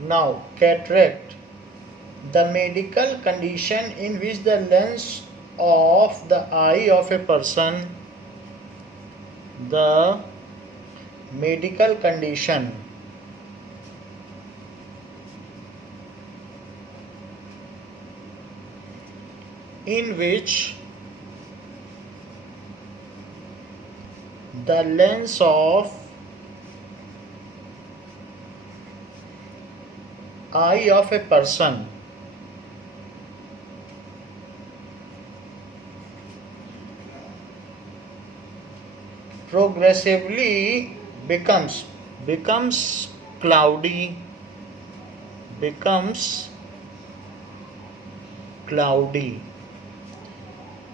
Now, cataract, the medical condition in which the lens of the eye of a person, the medical condition in which the lens of eye of a person progressively becomes cloudy,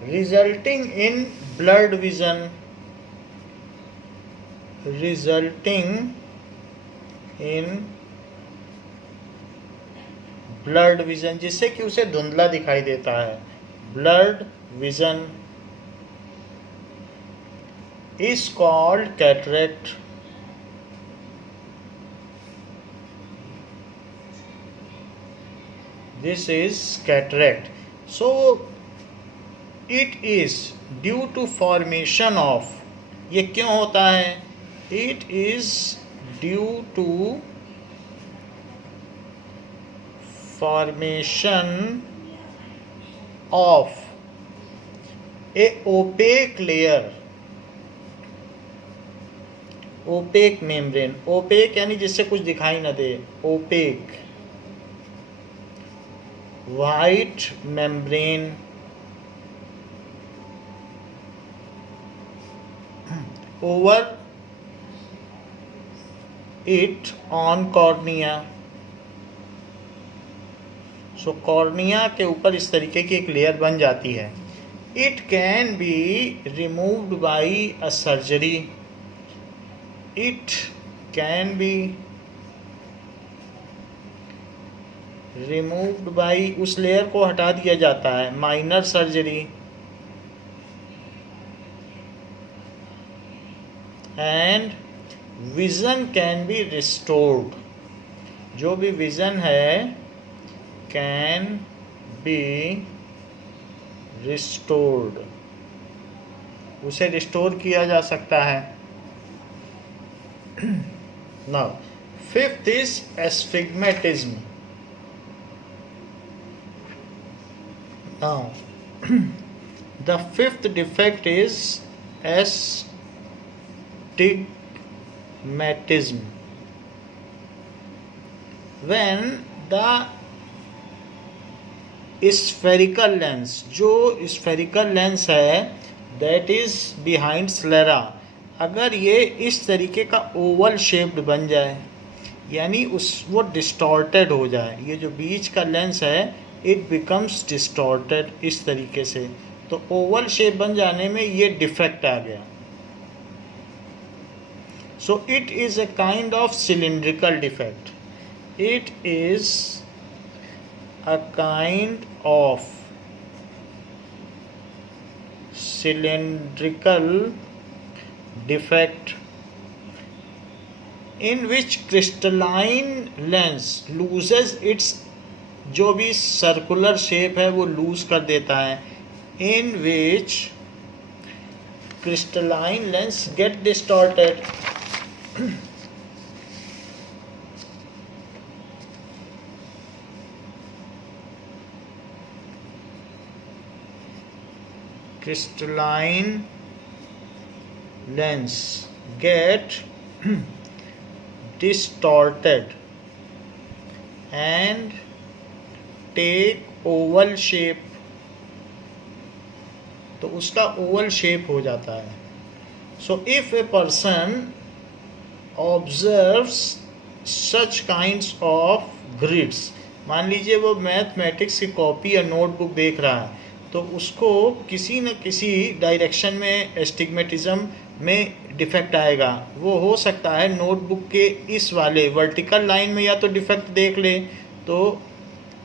resulting in blurred vision, जिससे कि उसे धुंधला दिखाई देता है. Blurred vision is called cataract. This is cataract. So it is due to formation of, ये क्यों होता है? It is due to formation of a opaque layer, opaque membrane. Opaque यानी जिससे कुछ दिखाई न दे. Opaque white membrane over it on cornea. So cornea के ऊपर इस तरीके की एक लेयर बन जाती है. It can be removed by a surgery. It can be removed by, उस लेयर को हटा दिया जाता है, minor surgery. And vision can be restored. जो भी विजन है कैन बी रिस्टोर्ड, उसे रिस्टोर किया जा सकता है. Now, fifth is astigmatism. Now, the fifth defect is astigmatism. When the spherical lens, जो spherical lens है, that is behind sclera, अगर ये इस तरीके का ओवल शेप्ड बन जाए, यानी वो डिस्टॉर्टेड हो जाए, ये जो बीच का लेंस है इट बिकम्स डिस्टॉर्टेड इस तरीके से, तो ओवल शेप बन जाने में ये डिफेक्ट आ गया. सो it is a kind of cylindrical defect. It is a kind of cylindrical defect in which crystalline lens loses its, जो भी सर्कुलर शेप है वो लूज कर देता है. in which crystalline lens get distorted. crystalline lens get distorted and take oval shape, तो उसका Oval shape हो जाता है. So if a person observes such kinds of grids, मान लीजिए वो मैथमेटिक्स की कॉपी या नोटबुक देख रहा है, तो उसको किसी न किसी डायरेक्शन में एस्टिग्मेटिज्म में डिफेक्ट आएगा. वो हो सकता है नोटबुक के इस वाले वर्टिकल लाइन में या तो डिफेक्ट देख ले, तो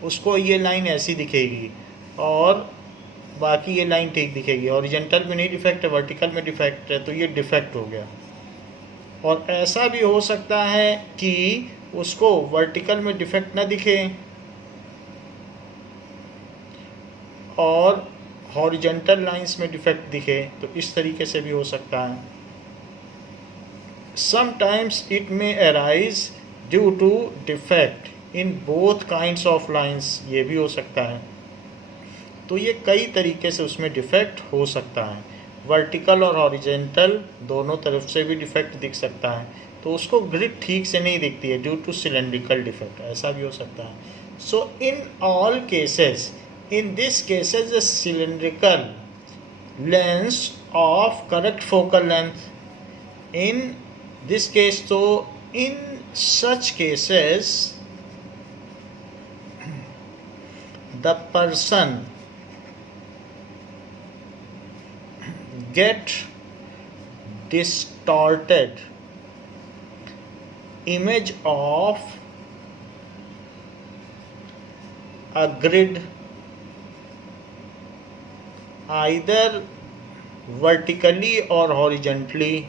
उसको ये लाइन ऐसी दिखेगी और बाकी ये लाइन ठीक दिखेगी. हॉरिजॉन्टल में नहीं डिफेक्ट है, वर्टिकल में डिफेक्ट है, तो ये डिफेक्ट हो गया. और ऐसा भी हो सकता है कि उसको वर्टिकल में डिफेक्ट ना दिखे और हॉरिजॉन्टल लाइंस में डिफेक्ट दिखे, तो इस तरीके से भी हो सकता है। Sometimes it may arise due to defect in both kinds of lines, ये भी हो सकता है। तो ये कई तरीके से उसमें डिफेक्ट हो सकता है, वर्टिकल और हॉरिजॉन्टल दोनों तरफ से भी डिफेक्ट दिख सकता है। तो उसको ग्रिड ठीक से नहीं दिखती है ड्यू टू सिलेंड्रिकल डिफेक्ट, ऐसा भी हो सकता है। So in all cases, in this cases the cylindrical lens of correct focal length, in this case, so in such cases the person get distorted image of a grid either vertically or horizontally.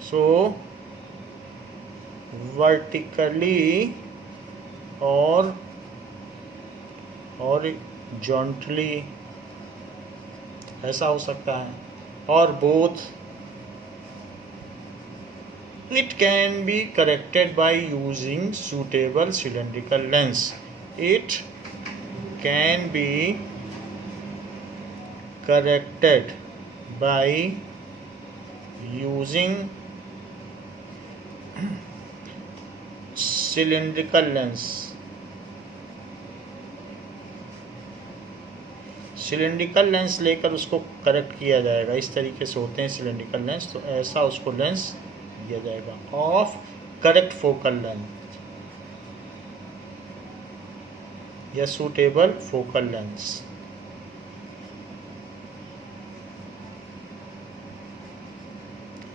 So vertically or horizontally, ऐसा हो सकता है, और both. It can be corrected by using suitable cylindrical lens. It can be corrected by using cylindrical lens. Cylindrical lens लेकर उसको correct किया जाएगा, इस तरीके से होते हैं सिलेंड्रिकल लेंस, तो ऐसा उसको लेंस दिया जाएगा ऑफ करेक्ट फोकल लेंथ या सूटेबल फोकल लेंस।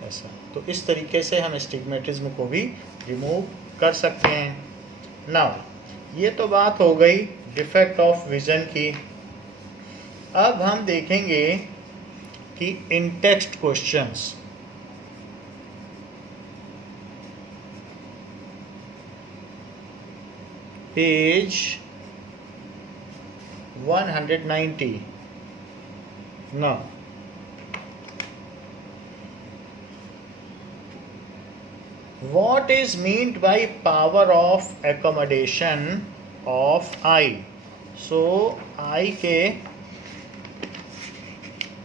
ऐसा, तो इस तरीके से हम एस्टिग्मेटिज्म को भी रिमूव कर सकते हैं। नाउ ये तो बात हो गई डिफेक्ट ऑफ विजन की। अब हम देखेंगे कि इन text questions page 190। Now what is meant by power of accommodation of eye? So eye के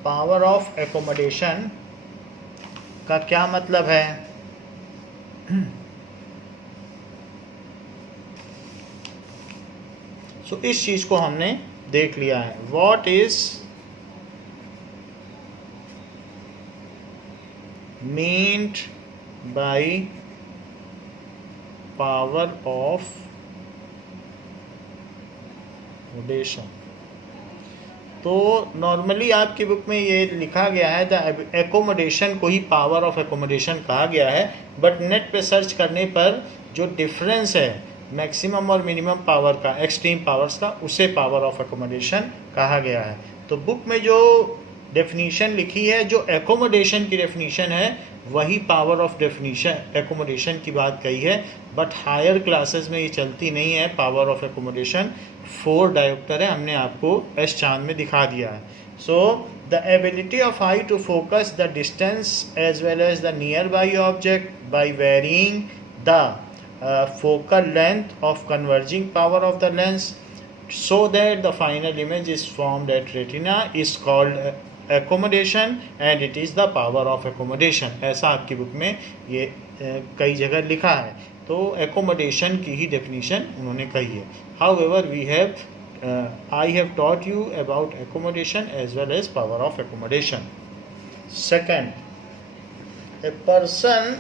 power of accommodation का क्या मतलब है? So इस चीज को हमने देख लिया है। What is meant by power of accommodation? तो नॉर्मली आपकी बुक में ये लिखा गया है द एकोमोडेशन को ही पावर ऑफ एकोमोडेशन कहा गया है, बट नेट पे सर्च करने पर जो डिफरेंस है मैक्सिमम और मिनिमम पावर का, एक्सट्रीम पावर्स का, उसे पावर ऑफ एकोमोडेशन कहा गया है। तो बुक में जो डेफिनीशन लिखी है, जो एकोमोडेशन की डेफिनीशन है, वही पावर ऑफ डेफिनीशन एकोमोडेशन की बात कही है, बट हायर क्लासेस में ये चलती नहीं है पावर ऑफ एकोमोडेशन। 4 डायोप्टर है, हमने आपको एस चांद में दिखा दिया है। So the ability of eye to focus the distance as well as the near by object by varying the focal length of converging power of the lens so that the final image is formed at retina is called accommodation and it is the power of accommodation। ऐसा आपकी book में ये कई जगह लिखा है, तो accommodation की ही definition उन्होंने कही है। However, I have taught you about accommodation as well as power of accommodation. Second, a person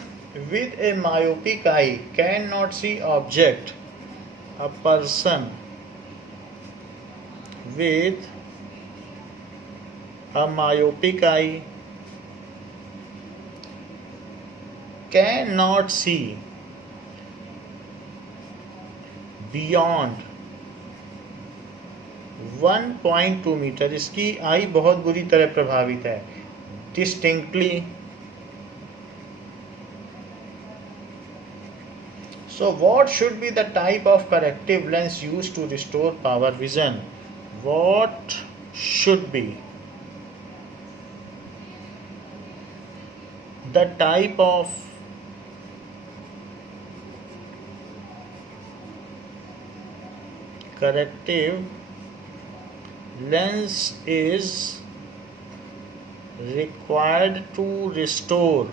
with a myopic eye cannot see object. A person with a myopic eye cannot see beyond 1.2 मीटर। इसकी eye बहुत बुरी तरह प्रभावित है। Distinctly So what should be the type of corrective lens used to restore power vision? What should be the type of corrective lens is required to restore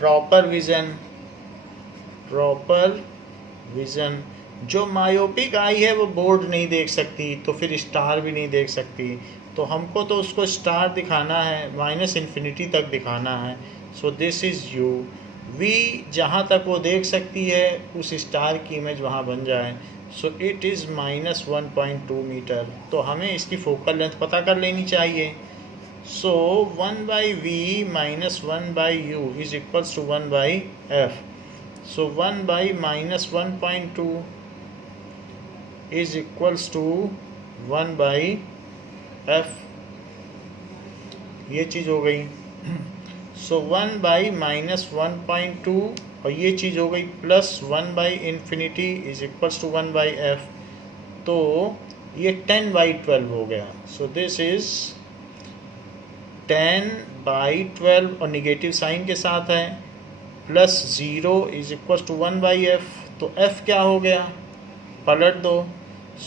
proper vision. जो myopic eye है वो board नहीं देख सकती, तो फिर star भी नहीं देख सकती, तो हमको तो उसको स्टार दिखाना है, माइनस इन्फिनिटी तक दिखाना है। So this is u. V जहाँ तक वो देख सकती है उस स्टार की इमेज वहाँ बन जाए। So it is -1.2 metre. तो हमें इसकी फोकल लेंथ पता कर लेनी चाहिए। So 1/v minus 1/u is equals to 1/f. So 1/-1.2 is equals to 1/f. ये चीज़ हो गई। So 1/-1.2 और ये चीज़ हो गई plus 1/infinity is equals to 1/f। तो ये 10/12 हो गया। So this is 10/12 और निगेटिव साइन के साथ है, plus 0 is equal to 1/f। तो f क्या हो गया, पलट दो।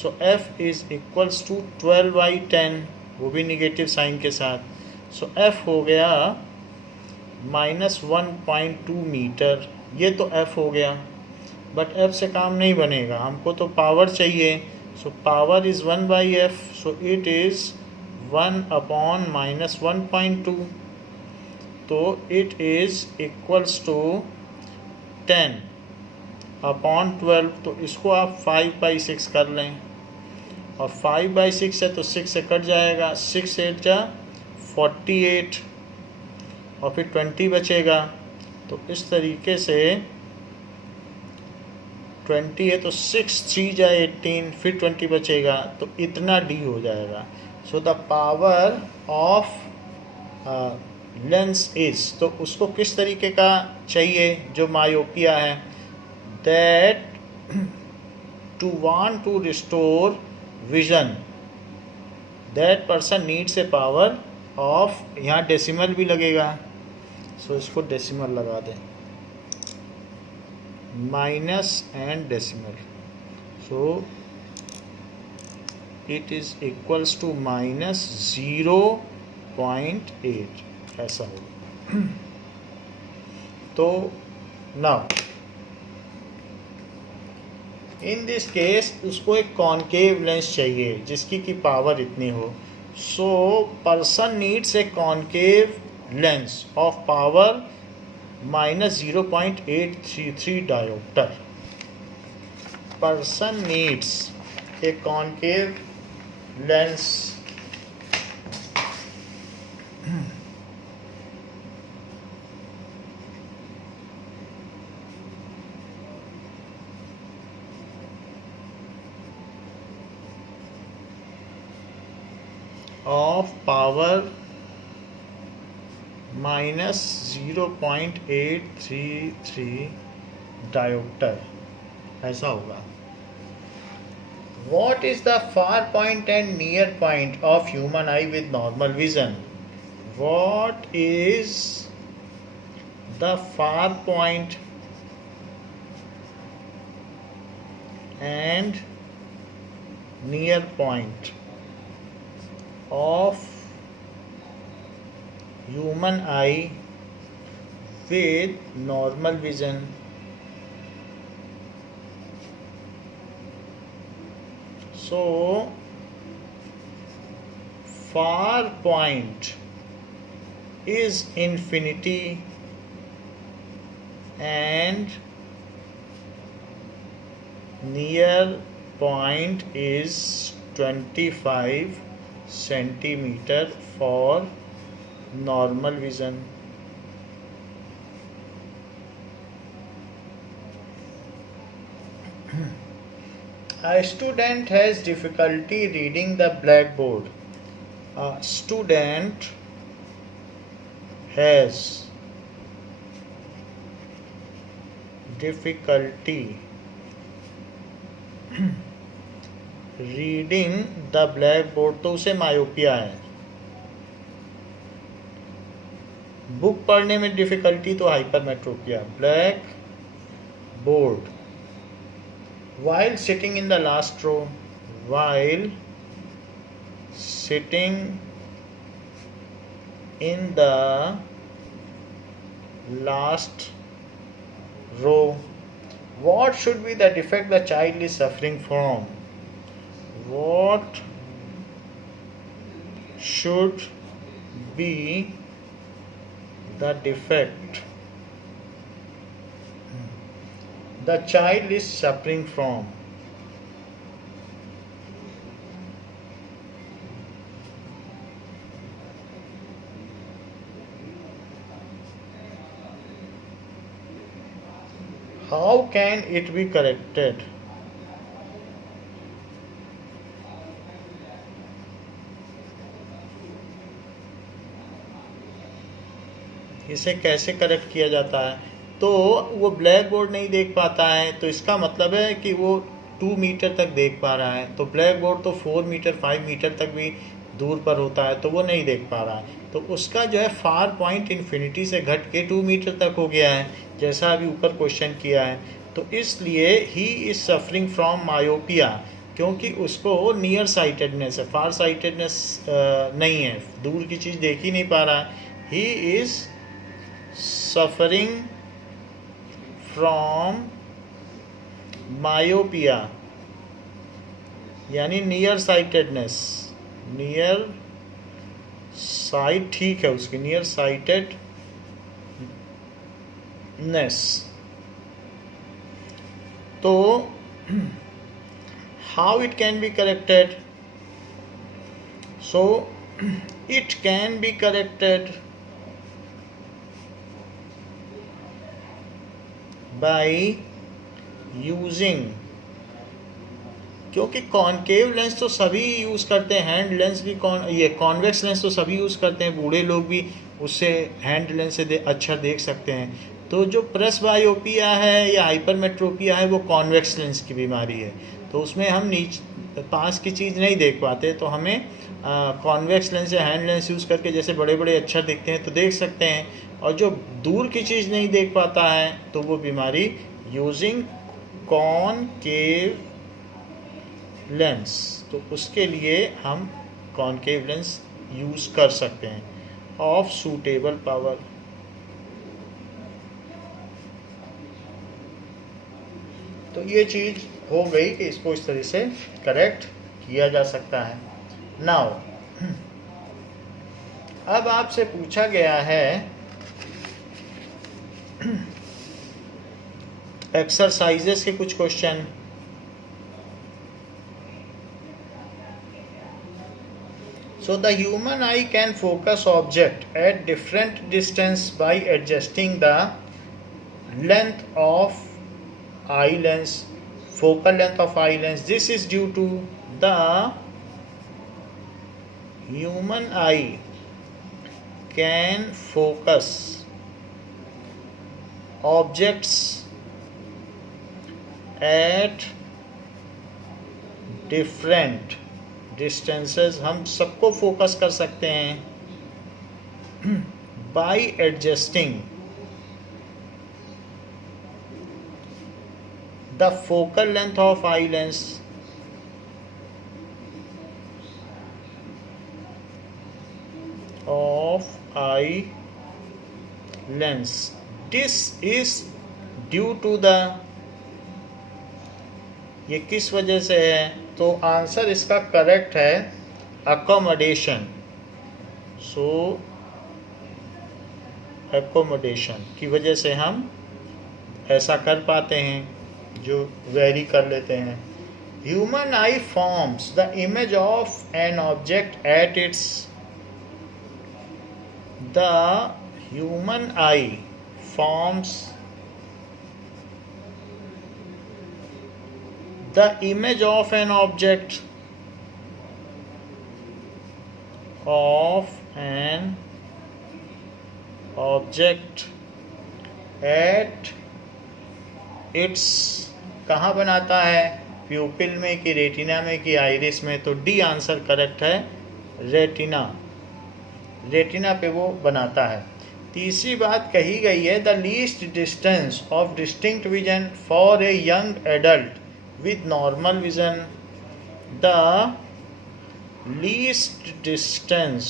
सो f इज इक्वल्स टू 12/10, वो भी निगेटिव साइन के साथ। सो f हो गया -1.2 मीटर। ये तो f हो गया, बट f से काम नहीं बनेगा, हमको तो पावर चाहिए। So power is 1/f। So it is 1/-1.2, तो इट इज़ इक्वल्स टू 10/12। तो इसको आप 5/6 कर लें, और 5/6 है तो 6 से कट जाएगा, 6 8 जा 48, और फिर 20 बचेगा। तो इस तरीके से 20 है तो 6 3 जा 18, फिर 20 बचेगा, तो इतना d हो जाएगा। So the power of lens is, तो उसको किस तरीके का चाहिए जो मायोपिया है, that to want to restore vision that person needs a power of, यहाँ डेसिमल भी लगेगा, सो इसको डेसिमल लगा दें, minus and decimal. So it is equals to -0.8, ऐसा होगा। तो नाउ इन दिस केस उसको एक कॉनकेव लेंस चाहिए जिसकी की पावर इतनी हो। So person needs a concave lens of power -0.833 dioptre. Person needs a concave lens of power -0.833 diopter, ऐसा होगा। What is the far point and near point of human eye with normal vision? What is the far point and near point of human eye with normal vision? So far point is infinity and near point is 25 centimeter for normal vision. A student has difficulty reading the blackboard. A student has difficulty reading the black board, तो उसे myopia है। Book पढ़ने में difficulty तो hypermetropia. Black board while sitting in the last row, while sitting in the last row, what should be the defect the child is suffering from? What should be the defect the child is suffering from? How can it be corrected? इसे कैसे correct किया जाता है? तो वो black board नहीं देख पाता है, तो इसका मतलब है कि वो 2 मीटर तक देख पा रहा है, तो ब्लैक बोर्ड तो 4 मीटर 5 मीटर तक भी दूर पर होता है, तो वो नहीं देख पा रहा है। तो उसका जो है फार पॉइंट इन्फिनिटी से घट के 2 मीटर तक हो गया है, जैसा अभी ऊपर क्वेश्चन किया है। तो इसलिए he is suffering from myopia, क्योंकि उसको नियर साइटेडनेस है, फार साइटेडनेस नहीं है, दूर की चीज़ देख ही नहीं पा रहा है। He is suffering from myopia, यानी नियर साइटेडनेस। नियर साइट ठीक है उसकी, नियर साइटेडनेस। तो how it can be corrected? So it can be corrected by using, क्योंकि कॉनकेव लेंस तो सभी यूज़ करते हैं, हैंड लेंस भी ये कॉन्वेक्स लेंस तो सभी यूज़ करते हैं, बूढ़े लोग भी उससे हैंड लेंस से अच्छा देख सकते हैं। तो जो प्रेसबायोपिया है या हाइपरमेट्रोपिया है वो कॉन्वेक्स लेंस की बीमारी है, तो उसमें हम पास की चीज़ नहीं देख पाते, तो हमें कॉन्वेक्स लेंस या हैंड लेंस यूज़ करके जैसे बड़े बड़े अक्षर दिखते हैं तो देख सकते हैं, और जो दूर की चीज़ नहीं देख पाता है तो वो बीमारी यूजिंग कॉनकेव लेंस, तो उसके लिए हम कॉनकेव लेंस यूज़ कर सकते हैं ऑफ सूटेबल पावर। तो ये चीज़ हो गई कि इसको इस तरह से करेक्ट किया जा सकता है। नाउ अब आपसे पूछा गया है एक्सरसाइजेस के कुछ question. So the human eye can focus object at different distance by adjusting the length of eye lens, focal length of eye lens. This is due to the human eye can focus objects at different distances, हम सबको focus कर सकते हैं by adjusting the focal length of eye lens this is due to the, ये किस वजह से है? तो आंसर इसका करेक्ट है अकोमोडेशन। सो एकोमोडेशन की वजह से हम ऐसा कर पाते हैं, जो वेरी कर लेते हैं। Human I forms the image of an object at its, the human I forms the image of an object at it's कहाँ बनाता है, प्यूपिल में कि रेटिना में कि आइरिस में, तो डी आंसर करेक्ट है, रेटिना, रेटिना पे वो बनाता है। तीसरी बात कही गई है, the least distance of distinct vision for a young adult with normal vision, the least distance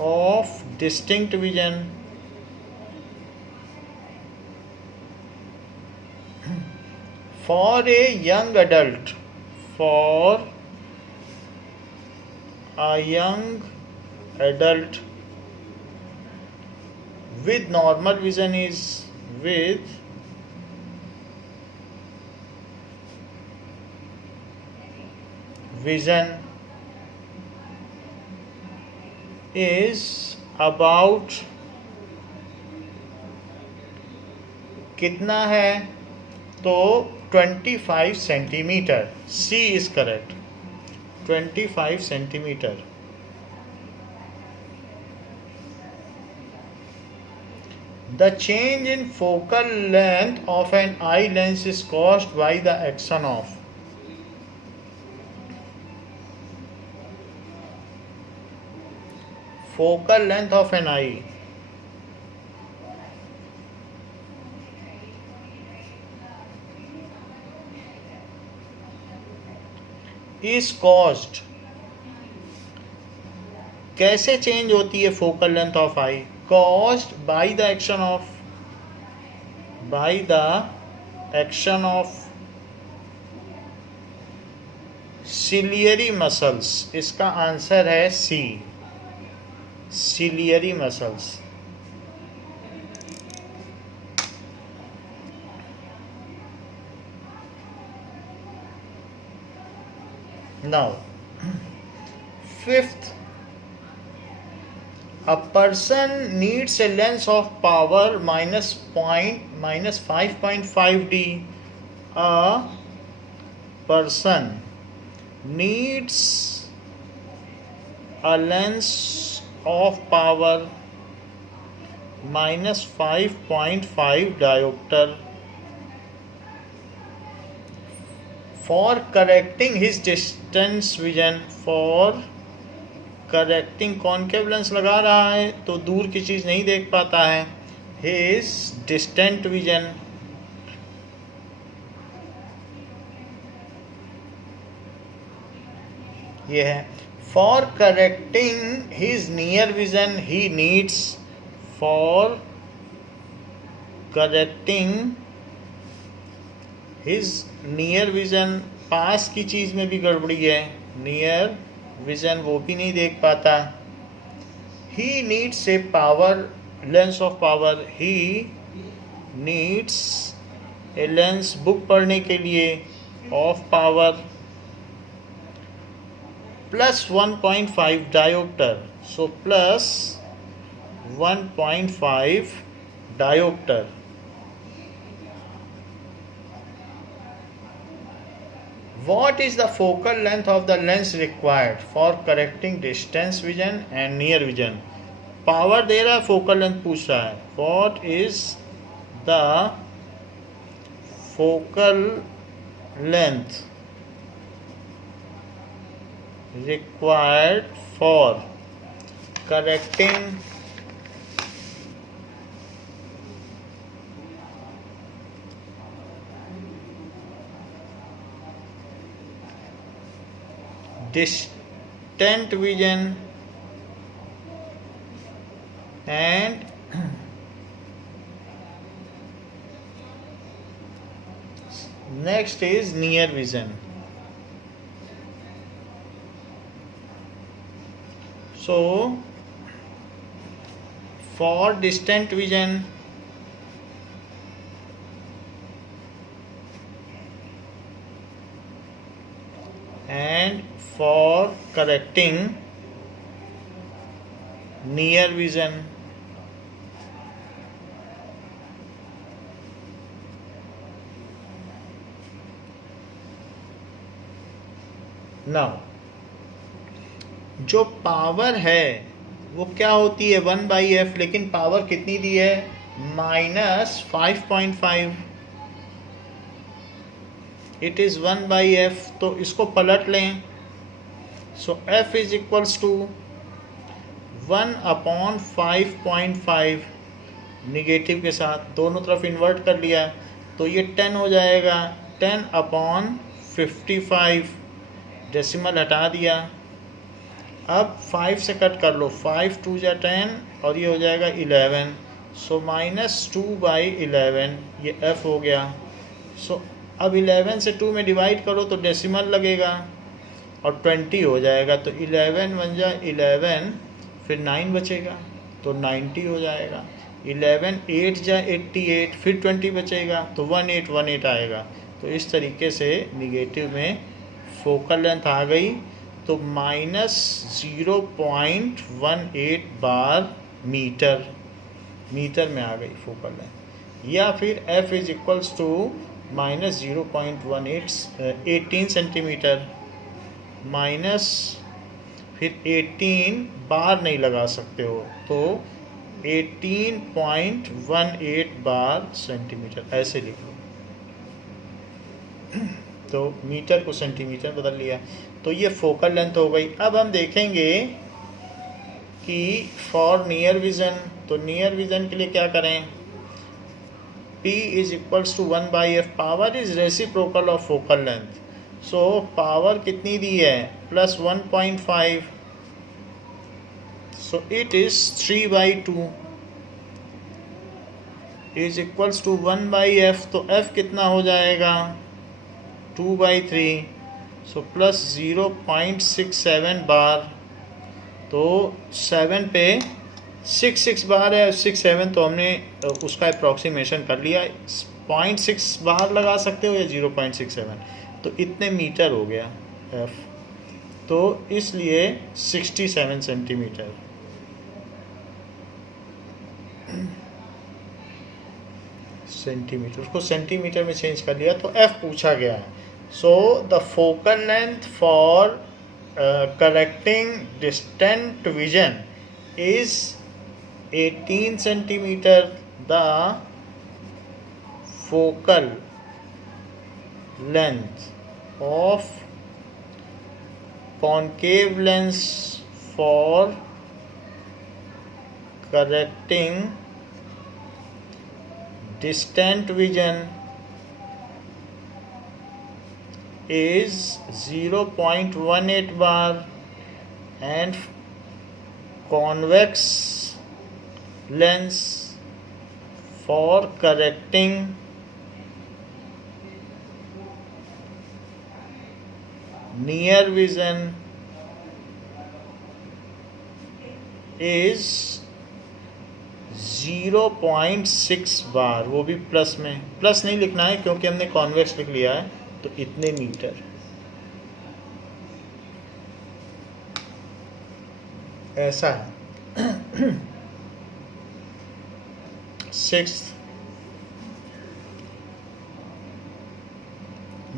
of distinct vision for a young adult, for a young adult with normal vision is with vision is about कितना है, तो 25 centimetre, C is correct, 25 centimetre. The change in focal length of an eye lens is caused by the action of, focal length of an eye is caused, कैसे change होती है focal length of eye, caused by the action of, by the action of ciliary muscles, इसका answer है सी, ciliary muscles। Now, fifth, a person needs a lens of power minus 5.5D. A person needs a lens of power minus 5.5 diopter for correcting his distance vision, for correcting, concave lens लगा रहा है तो दूर की चीज़ नहीं देख पाता है, his distant vision, ये है। for correcting his near vision he needs, for correcting his near vision, पास की चीज़ में भी गड़बड़ी है, नियर विज़न वो भी नहीं देख पाता, he needs a power, lens of power, he needs a lens book पढ़ने के लिए of power plus 1.5 dioptre, so plus 1.5 dioptre. What is the focal length of the lens required for correcting distance vision and near vision? Power दे रहा है, focal length पूछ रहा है। What is the focal length required for correcting distant vision and next is near vision. So for distant vision and for correcting near vision, now जो power है वो क्या होती है 1/f, लेकिन पावर कितनी दी है -5.5, इट इज़ 1/f, तो इसको पलट लें। So f is equals to 1/5.5, negative के साथ दोनों तरफ इन्वर्ट कर लिया तो ये 10 हो जाएगा। 10/55, डेसिमल हटा दिया। अब 5 से कट कर लो, 5 2 जा 10 और ये हो जाएगा 11। सो -2/11 ये f हो गया। सो अब 11 से 2 में डिवाइड करो तो डेसिमल लगेगा और 20 हो जाएगा। तो 11 1 जा 11, फिर 9 बचेगा तो 90 हो जाएगा। 11 8 जा 88, फिर 20 बचेगा तो 1818 आएगा। तो इस तरीके से निगेटिव में फोकल लेंथ आ गई तो -0.18 बार मीटर में आ गई फोकल लेंथ। या फिर f is equals to -0.18 centimetre, minus फिर 18 बार नहीं लगा सकते हो तो 18.18 बार सेंटीमीटर, ऐसे लिख लो। तो मीटर को सेंटीमीटर बदल लिया। तो ये फोकल लेंथ हो गई। अब हम देखेंगे कि फॉर नियर विज़न, तो नियर विज़न के लिए क्या करें? P is equals to 1/f, power is reciprocal of focal length. So power कितनी दी है? +1.5, so it is 3/2 is equals to 1/f, तो f कितना हो जाएगा? 2/3, सो प्लस 0.67 बार। तो 7 पे 6 बार है, 6 7 तो हमने उसका अप्रॉक्सीमेशन कर लिया। 0.6 बार लगा सकते हो या 0.67, तो इतने मीटर हो गया f। तो इसलिए 67 सेंटीमीटर। सेंटीमीटर, उसको सेंटीमीटर में चेंज कर लिया तो f पूछा गया है। So the focal length for correcting distant vision is 18 centimeter. The focal length of concave lens for correcting distant vision is 0.18 bar and convex lens for correcting near vision is 0.6 बार, वो भी plus में। Plus नहीं लिखना है क्योंकि हमने convex लिख लिया है, तो इतने मीटर। ऐसा है। 6th,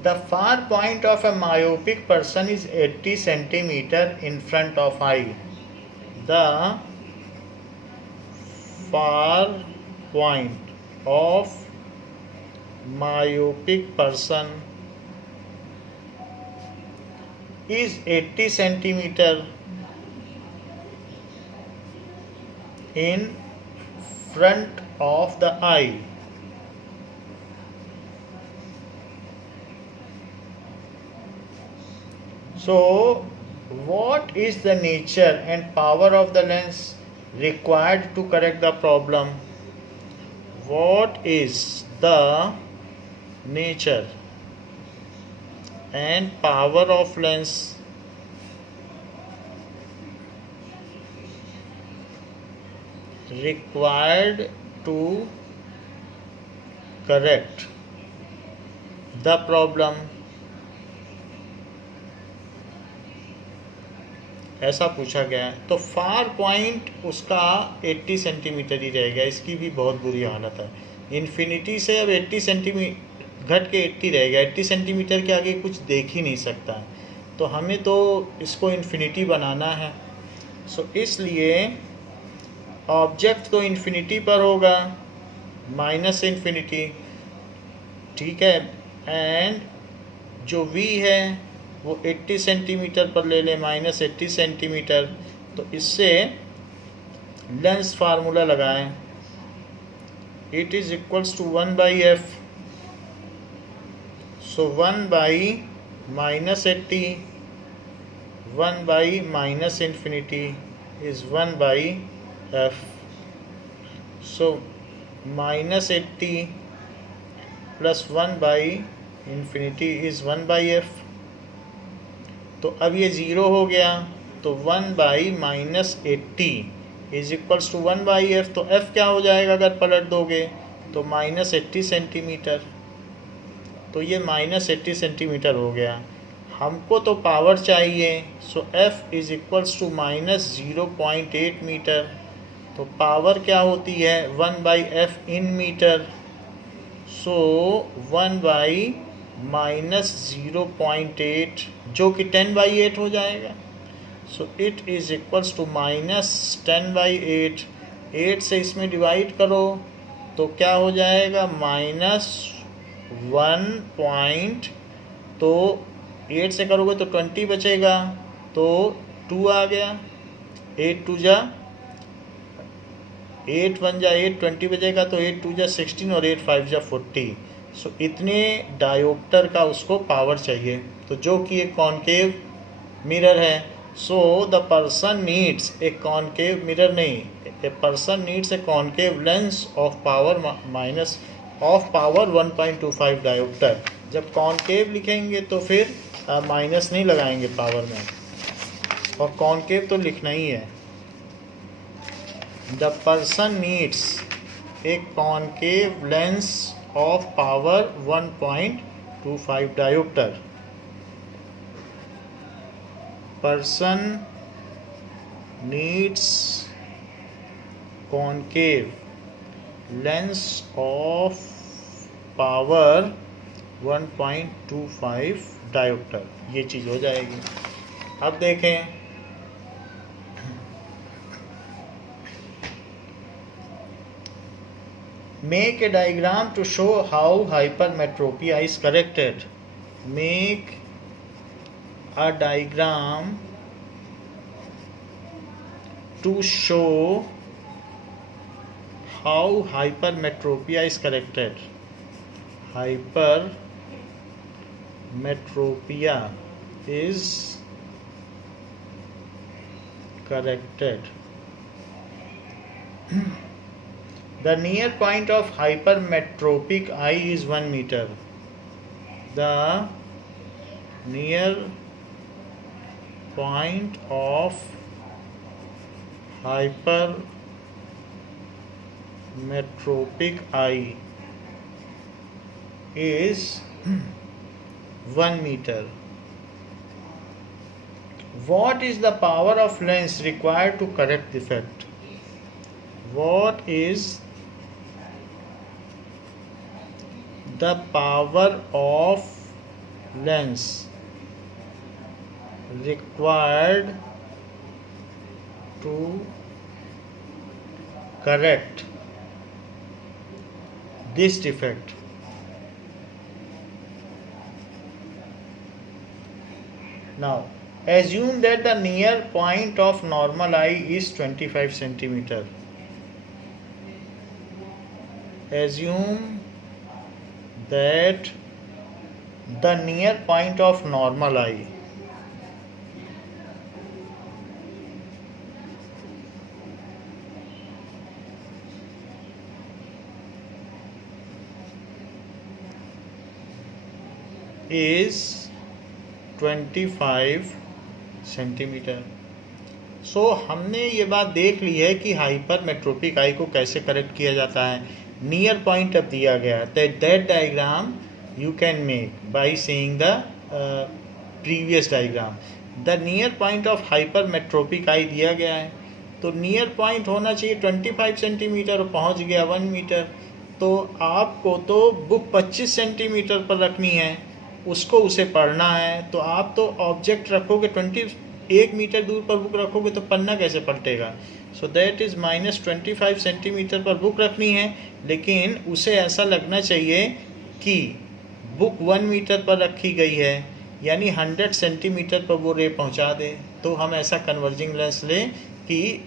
the far point of a myopic person is 80 centimeter in front of eye. The far point of myopic person is 80 centimeter in front of the eye. So what is the nature and power of the lens required to correct the problem? What is the nature and power of lens required to correct the problem? ऐसा पूछा गया है। तो far point उसका 80 centimetre ही रहेगा। इसकी भी बहुत बुरी हालत है। इन्फिनिटी से अब 80 सेंटीमीटर घट के 80 रहेगा। 80 सेंटीमीटर के आगे कुछ देख ही नहीं सकता। तो हमें तो इसको इन्फिनिटी बनाना है। सो इसलिए ऑब्जेक्ट तो इन्फिनिटी पर होगा, माइनस इन्फिनिटी, ठीक है, एंड जो v है वो 80 सेंटीमीटर पर ले लें, -80 सेंटीमीटर। तो इससे लेंस फार्मूला लगाएं, it is equals to 1/f। So 1/-80, 1/-infinity is 1/f। so -80 plus 1/infinity is 1/f। तो अब ये ज़ीरो हो गया, तो 1/-80 इज इक्वल्स टू 1/f। तो f क्या हो जाएगा अगर पलट दोगे, तो -80 सेंटीमीटर। तो ये -80 सेंटीमीटर हो गया। हमको तो पावर चाहिए, so f is equals to -0.8 metre. तो पावर क्या होती है, 1/f इन मीटर। सो 1/-0.8 जो कि 10/8 हो जाएगा। So it is equals to -10/8। 8 से इसमें डिवाइड करो तो क्या हो जाएगा, -1 तो 8 से करोगे तो 20 बचेगा, तो 2 आ गया। 8 2 जा 8 1 जा 8, 20 बचेगा, तो 8 2 जा 16 और 8 5 जा 40। सो इतने डायोप्टर का उसको पावर चाहिए, तो जो कि एक कॉनकेव मिरर है। So the person needs a concave mirror नहीं, a person needs a concave lens of power power 1.25 dioptre. जब कॉनकेव लिखेंगे तो फिर माइनस नहीं लगाएंगे पावर में, और कॉनकेव तो लिखना ही है। The person needs a concave lens of power 1.25 dioptre. person needs concave lens of power 1.25 dioptre, ये चीज़ हो जाएगी। अब देखें, make a diagram to show how hypermetropia is corrected। make a diagram to show how hypermetropia is corrected। hypermetropia is corrected। The near point of hypermetropic eye is 1 meter। The near point of hypermetropic eye is 1 meter। What is the power of lens required to correct defect? What is the power of lens required to correct this defect? Now assume that the near point of normal eye is 25 centimeter। Assume that the near point of normal eye is 25 centimetre. So हमने ये बात देख ली है कि hypermetropic आई को कैसे correct किया जाता है। नियर पॉइंट अब दिया गया, that diagram you can make by seeing the previous diagram. The near point of hypermetropic eye दिया गया है, तो नियर पॉइंट होना चाहिए 25 सेंटीमीटर, पहुंच गया 1 मीटर। तो आपको तो बुक 25 सेंटीमीटर पर रखनी है, उसको उसे पढ़ना है, तो आप तो ऑब्जेक्ट रखोगे 21 मीटर दूर पर बुक रखोगे तो पन्ना कैसे पलटेगा। सो दैट इज़ -25 सेंटीमीटर पर बुक रखनी है, लेकिन उसे ऐसा लगना चाहिए कि बुक 1 मीटर पर रखी गई है, यानी 100 सेंटीमीटर पर वो रे पहुंचा दे, तो हम ऐसा कन्वर्जिंग लेंस लें कि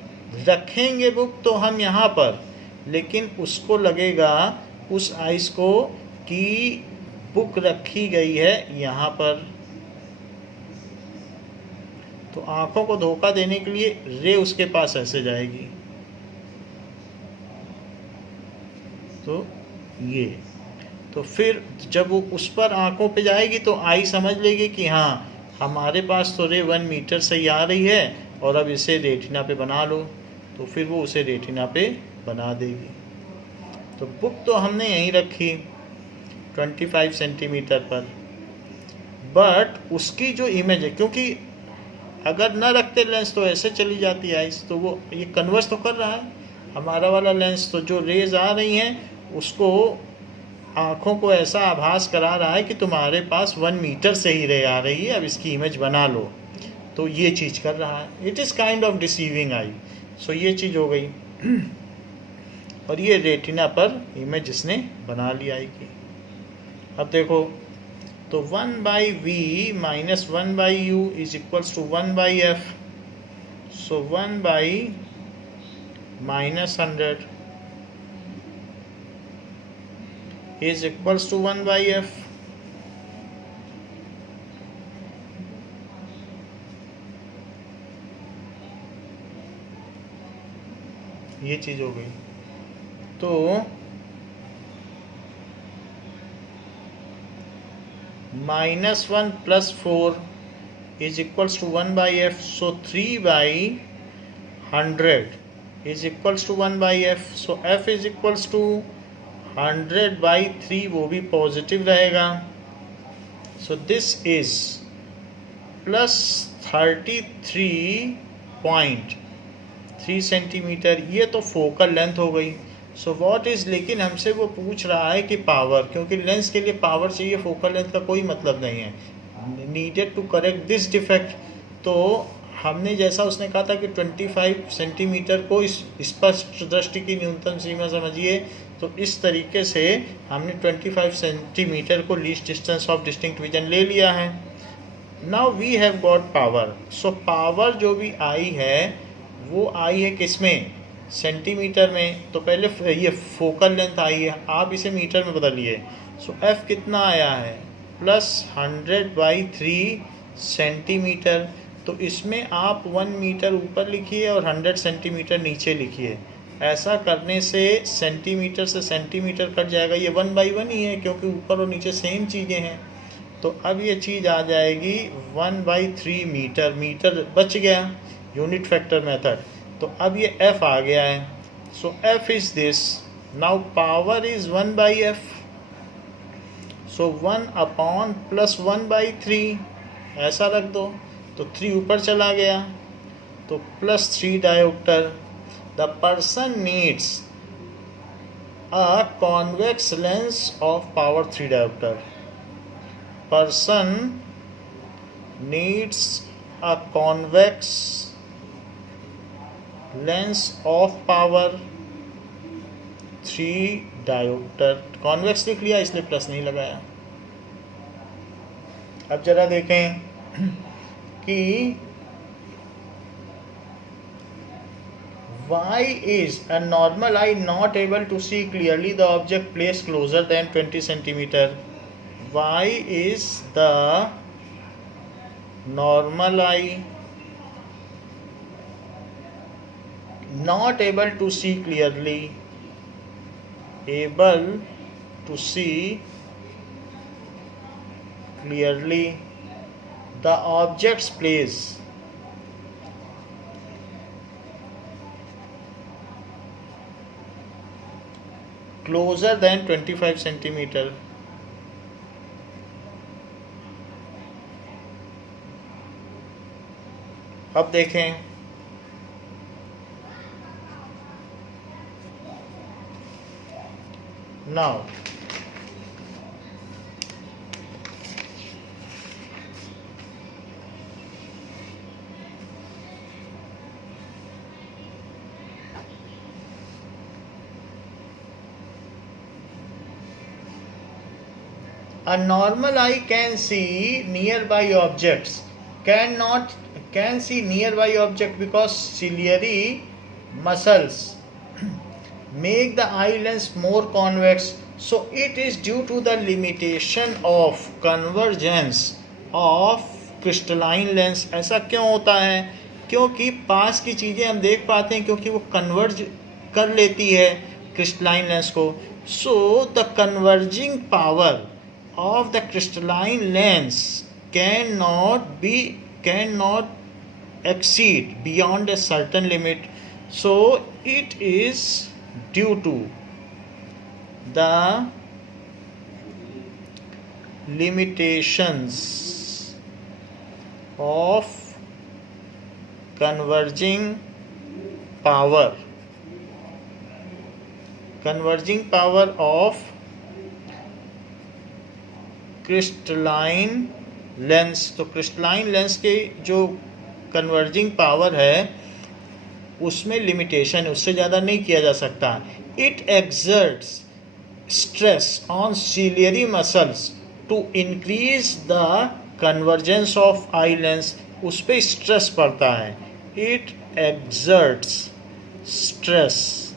रखेंगे बुक तो हम यहाँ पर, लेकिन उसको लगेगा उस आइस को कि बुक रखी गई है यहाँ पर। तो आंखों को धोखा देने के लिए रे उसके पास ऐसे जाएगी। तो ये, तो फिर जब वो उस पर आंखों पे जाएगी तो आई समझ लेगी कि हाँ हमारे पास तो रे 1 मीटर से ही आ रही है और अब इसे रेटिना पे बना लो, तो फिर वो उसे रेटिना पे बना देगी। तो बुक तो हमने यहीं रखी 25 सेंटीमीटर पर, बट उसकी जो इमेज है, क्योंकि अगर न रखते लेंस तो ऐसे चली जाती है आइस, तो वो ये कन्वर्स तो कर रहा है हमारा वाला लेंस, तो जो रेज आ रही हैं उसको आँखों को ऐसा आभास करा रहा है कि तुम्हारे पास 1 मीटर से ही रे आ रही है, अब इसकी इमेज बना लो। तो ये चीज़ कर रहा है, it is kind of deceiving eye. So ये चीज़ हो गई और ये रेटिना पर इमेज इसने बना ली आई की। अब देखो, तो 1/v minus 1/u is equals to 1/f। So 1 minus 100 is equals to 1/f। ये चीज हो गई। तो -1 + 4 is equals to 1/f। so 3/100 is equals to 1/f। so f is equals to 100/3, वो भी पॉजिटिव रहेगा। So this is +33.3 centimetre. ये तो फोकल लेंथ हो गई। सो व्हाट इज, लेकिन हमसे वो पूछ रहा है कि पावर, क्योंकि लेंस के लिए पावर चाहिए, फोकल लेंथ का कोई मतलब नहीं है। Needed to correct this defect, तो हमने जैसा उसने कहा था कि 25 सेंटीमीटर को इस स्पष्ट दृष्टि की न्यूनतम सीमा समझिए, तो इस तरीके से हमने 25 सेंटीमीटर को least distance of distinct vision ले लिया है। Now we have got power. So power जो भी आई है वो आई है किसमें, सेंटीमीटर में। तो पहले ये फोकल लेंथ आई है, आप इसे मीटर में बदलिए। सो एफ कितना आया है, +100/3 सेंटीमीटर। तो इसमें आप 1 मीटर ऊपर लिखिए और 100 सेंटीमीटर नीचे लिखिए। ऐसा करने से सेंटीमीटर से सेंटीमीटर कट जाएगा, ये 1/1 ही है क्योंकि ऊपर और नीचे सेम चीज़ें हैं। तो अब ये चीज़ आ जाएगी 1/3 मीटर, मीटर बच गया यूनिट फैक्टर मेथड। तो अब ये f आ गया है। सो f is this. Now power is 1/f। So 1/, +1/3 ऐसा रख दो, तो 3 ऊपर चला गया, तो +3 dioptre. The person needs a convex lens of power 3 dioptre. Person needs a convex lens of power 3 dioptre. Convex लिख लिया इसलिए प्लस नहीं लगाया। अब जरा देखें कि why is a normal eye not able to see clearly the object placed closer than 20 centimeter? Why is the normal eye not able to see clearly, able to see clearly the objects placed closer than 25 centimeter? अब देखें, now A normal eye can see nearby objects, can see nearby object because ciliary muscles make the eye lens more convex. So it is due to the limitation of convergence of crystalline lens. ऐसा क्यों होता है? क्योंकि पास की चीज़ें हम देख पाते हैं क्योंकि वो कन्वर्ज कर लेती है क्रिस्टलाइन लेंस को. So the converging power of the crystalline lens cannot exceed beyond a certain limit. So it is due to the limitations of converging power of crystalline lens. तो क्रिस्टलाइन लेंस के जो converging power है उसमें limitation है, उससे ज़्यादा नहीं किया जा सकता. It exerts stress on ciliary muscles to increase the convergence of eye lens. उस पर स्ट्रेस पड़ता है. It exerts stress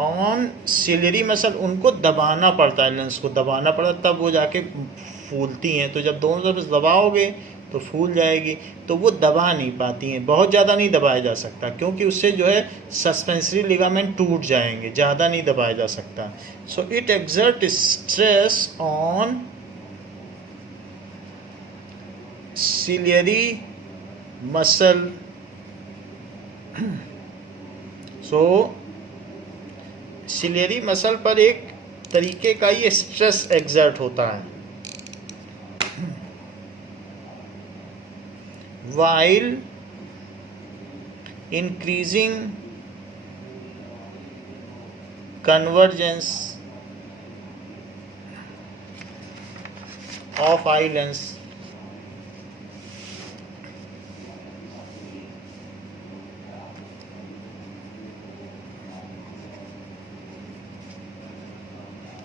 on ciliary muscle, उनको दबाना पड़ता है, लेंस को दबाना पड़ता है तब वो जाके फूलती हैं. तो जब दोनों तरफ दबाओगे तो फूल जाएगी. तो वो दबा नहीं पाती हैं, बहुत ज़्यादा नहीं दबाया जा सकता क्योंकि उससे जो है सस्पेंसरी लिगामेंट टूट जाएंगे, ज़्यादा नहीं दबाया जा सकता. So it exert stress on ciliary muscle. So ciliary muscle पर एक तरीके का ये स्ट्रेस एक्सर्ट होता है. while increasing convergence of eye lens.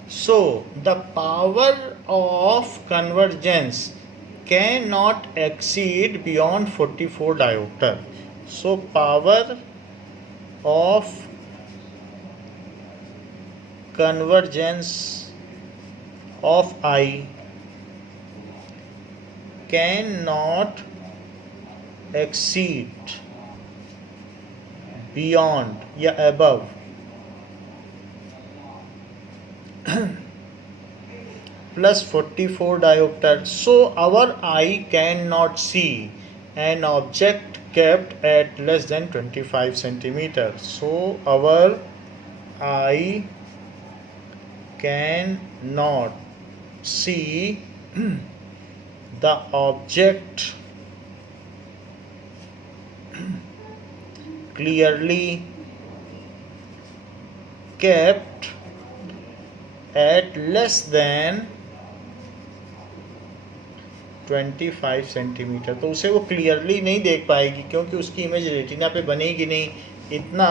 So the power of convergence cannot exceed beyond 44 diopter. So power of convergence of eye cannot exceed beyond या above plus 44 diopter. So our eye cannot see an object kept at less than 25 centimeter. So our eye cannot see the object clearly kept at less than 25 centimetre. तो उसे वो clearly नहीं देख पाएगी क्योंकि उसकी image retina पे बनेगी नहीं. इतना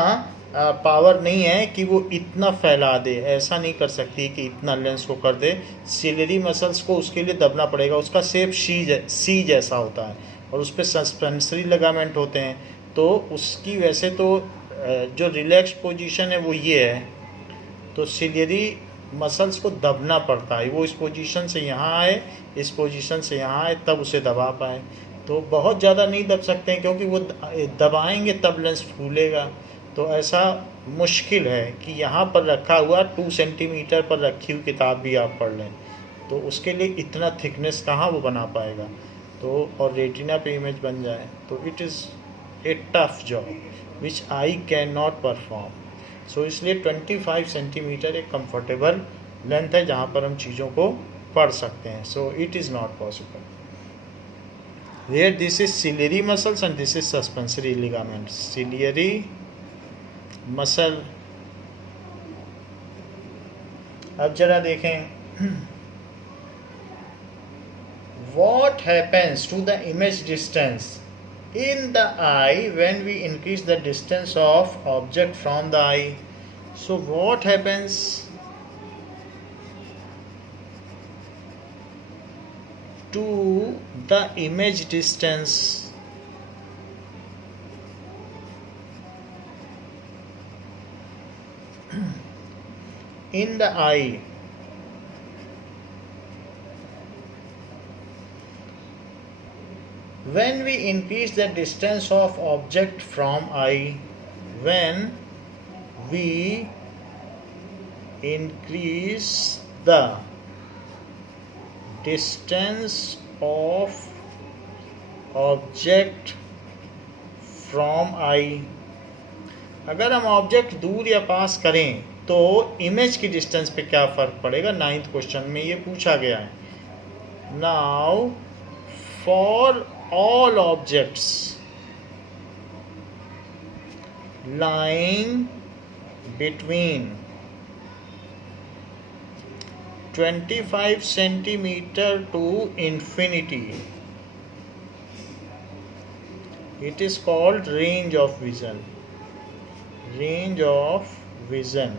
पावर नहीं है कि वो इतना फैला दे, ऐसा नहीं कर सकती कि इतना लेंस को कर दे. सिलियरी मसल्स को उसके लिए दबना पड़ेगा. उसका शेप सी जैसा होता है और उस पर सस्पेंसरी लिगामेंट होते हैं. तो उसकी वैसे तो जो रिलैक्स पोजीशन है वो ये है. तो सिलियरी मसल्स को दबना पड़ता है. वो इस पोजीशन से यहाँ आए, इस पोजीशन से यहाँ आए, तब उसे दबा पाए. तो बहुत ज़्यादा नहीं दब सकते हैं क्योंकि वो दबाएंगे तब लेंस फूलेगा. तो ऐसा मुश्किल है कि यहाँ पर रखा हुआ 2 सेंटीमीटर पर रखी हुई किताब भी आप पढ़ लें तो उसके लिए इतना थिकनेस कहाँ वो बना पाएगा. तो और रेटिना पे इमेज बन जाए तो it is a tough job which I can not perform. So इसलिए 25 सेंटीमीटर एक कंफर्टेबल लेंथ है जहाँ पर हम चीज़ों को पढ़ सकते हैं. So it is not possible. Where this is ciliary muscles and this is suspensory ligament. Ciliary muscle. अब जरा देखें what happens to the image distance in the eye when we increase the distance of object from the eye. So what happens to the image distance in the eye when we increase the distance of object from eye, when we increase the distance of object from eye, अगर हम object दूर या पास करें तो image की distance पे क्या फ़र्क पड़ेगा, 9th क्वेश्चन में ये पूछा गया है. Now for all objects lying between 25 centimeter to infinity, it is called range of vision. Range of vision.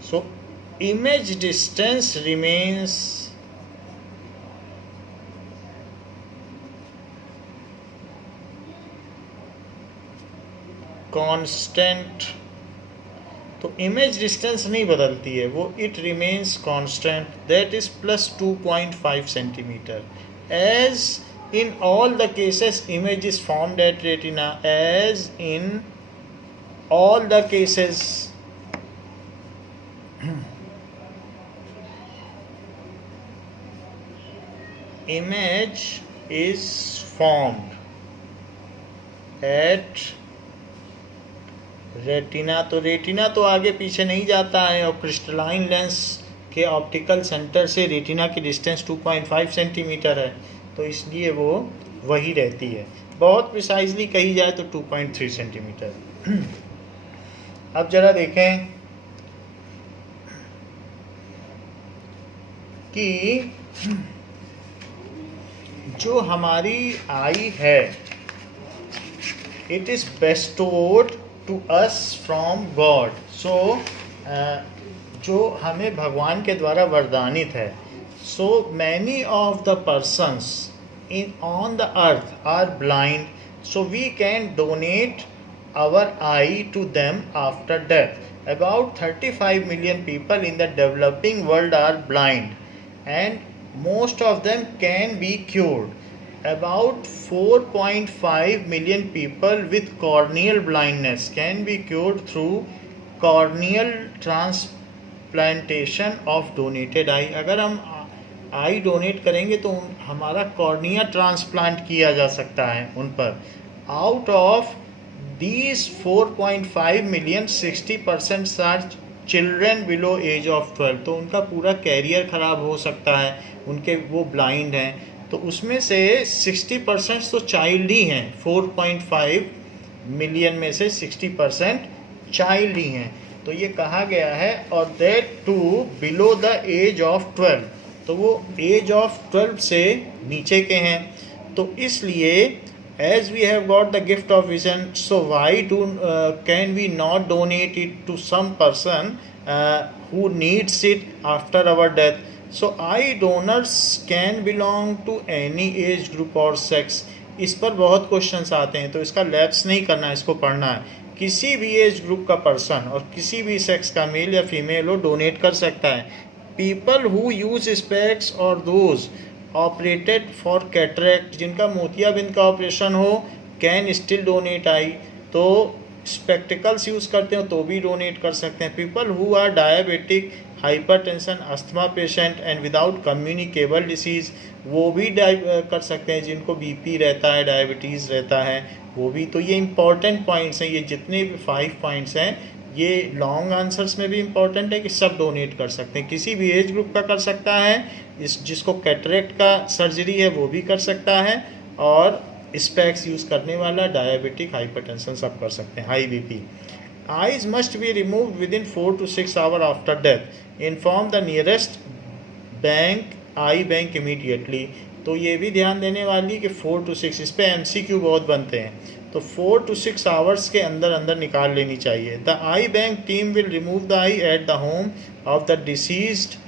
So image distance remains constant. तो इमेज डिस्टेंस नहीं बदलती है, वो it remains constant, that is +2.5 centimetre. As in all the cases image is formed at retina, as in all the cases image is formed at retina. तो retina तो आगे पीछे नहीं जाता है, और क्रिस्टलाइन लेंस के ऑप्टिकल सेंटर से रेटिना की डिस्टेंस 2.5 सेंटीमीटर है, तो इसलिए वो वही रहती है. बहुत प्रिसाइजली कही जाए तो 2.3 सेंटीमीटर. अब जरा देखें कि जो हमारी आई है, it is bestowed to us from God. So जो हमें भगवान के द्वारा वरदानित है. So many of the persons in on the earth are blind, so we can donate our eye to them after death. About 35 million people in the developing world are blind, and most of them can be cured. About 4.5 million people with corneal blindness can be cured through corneal transplantation of donated eye. अगर हम आई donate करेंगे तो हमारा cornea transplant किया जा सकता है उन पर. Out of these 4.5 million 60% are children below age of 12. तो उनका पूरा कैरियर ख़राब हो सकता है, उनके वो ब्लाइंड हैं, तो उसमें से 60% तो चाइल्ड ही हैं. 4.5 मिलियन में से 60% चाइल्ड ही हैं. तो ये कहा गया है, और that too below the age of 12. तो वो एज ऑफ 12 से नीचे के हैं. तो इसलिए as we have got the gift of vision, so why can we not donate it to some person who needs it after our death? So eye donors can belong to any age group or sex. इस पर बहुत questions आते हैं, तो इसका lapse नहीं करना है, इसको पढ़ना है. किसी भी एज ग्रुप का पर्सन और किसी भी सेक्स का मेल या फीमेल हो डोनेट कर सकता है. पीपल हु यूज स्पेक्स और दोज ऑपरेटेड फॉर कैटरेक्ट, जिनका मोतियाबिंद का ऑपरेशन हो, कैन स्टिल डोनेट आई. तो स्पेक्टिकल्स यूज़ करते हो तो भी डोनेट कर सकते हैं. People who are diabetic, hypertension, asthma patient and without communicable disease, वो भी कर सकते हैं. जिनको बीपी रहता है, डायबिटीज़ रहता है, वो भी. तो ये इंपॉर्टेंट पॉइंट्स हैं. ये जितने भी 5 पॉइंट्स हैं, ये लॉन्ग आंसर्स में भी इम्पॉर्टेंट है कि सब डोनेट कर सकते हैं. किसी भी एज ग्रुप का कर सकता है, जिसको कैटरेक्ट का सर्जरी है वो भी कर सकता है, और स्पेक्स यूज़ करने वाला, डायबिटिक, हाइपरटेंशन सब कर सकते हैं, high BP. Eyes must be removed with in 4 to 6 hours after death. Inform the nearest bank, I bank immediately. तो ये भी ध्यान देने वाली कि 4 to 6, इस पर MCQ बहुत बनते हैं, तो 4 to 6 hours के अंदर अंदर निकाल लेनी चाहिए. The I bank team will remove the I at the home of the deceased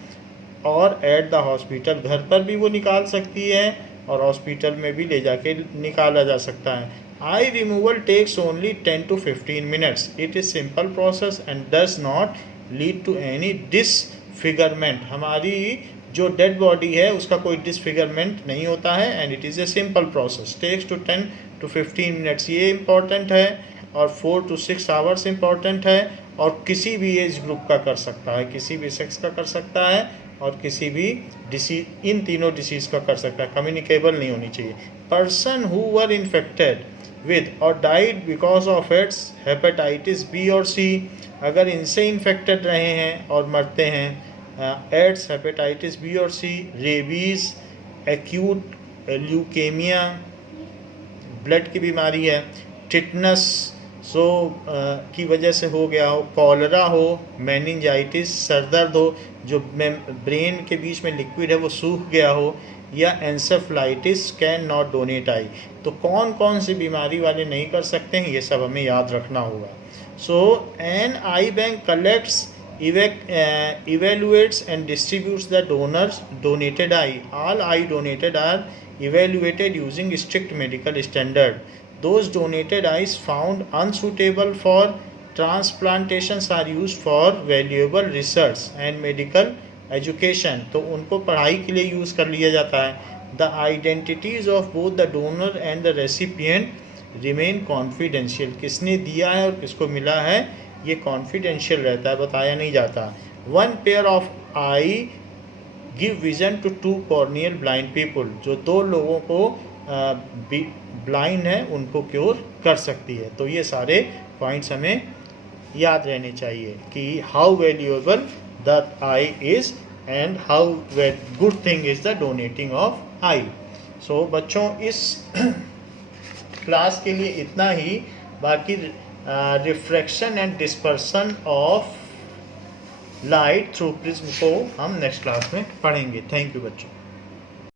और एट द हॉस्पिटल, घर पर भी वो निकाल सकती है और हॉस्पिटल में भी ले जाके निकाला जा सकता है। Eye removal takes only 10 to 15 minutes. It is simple process and does not lead to any disfigurement. हमारी जो डेड बॉडी है उसका कोई डिसफिगरमेंट नहीं होता है and it is a simple process. Takes to 10 to 15 minutes, ये इम्पॉर्टेंट है। और 4 to 6 आवर्स इम्पॉर्टेंट है और किसी भी एज ग्रुप का कर सकता है, किसी भी सेक्स का कर सकता है और किसी भी डिसीज, इन तीनों डिसीज़ का कर सकता है। कम्युनिकेबल नहीं होनी चाहिए। Person who were infected with और died because of its hepatitis B और सी, अगर इनसे इन्फेक्टेड रहे हैं और मरते हैं, एड्स, हेपेटाइटिस बी और सी, रेबीज़, एक्यूट ल्यूकेमिया ब्लड की बीमारी है, टिटनस की वजह से हो गया हो, कॉलरा हो, मेनिंजाइटिस सर दर्द हो, जो ब्रेन के बीच में लिक्विड है वो सूख गया हो, या एंसेफ्लाइटिस कैन नॉट डोनेट आई। तो कौन कौन सी बीमारी वाले नहीं कर सकते हैं, ये सब हमें याद रखना होगा। So an eye bank collects, evaluates and distributes the donors donated eye. All eye donated are evaluated using strict medical standard. Those donated eyes found unsuitable for transplantations are used for valuable research and medical education. तो उनको पढ़ाई के लिए use कर लिया जाता है। The identities of both the donor and the recipient remain confidential. किसने दिया है और किसको मिला है ये कॉन्फिडेंशियल रहता है, बताया नहीं जाता। 1 pair of eye give vision to 2 corneal blind people. जो 2 लोगों को ब्लाइंड है उनको क्योर कर सकती है। तो ये सारे पॉइंट्स हमें याद रहने चाहिए कि how valuable the eye is and how good thing is the donating of eye. So बच्चों इस क्लास के लिए इतना ही। बाकी refraction and dispersion of light through prism को हम नेक्स्ट क्लास में पढ़ेंगे। थैंक यू बच्चों।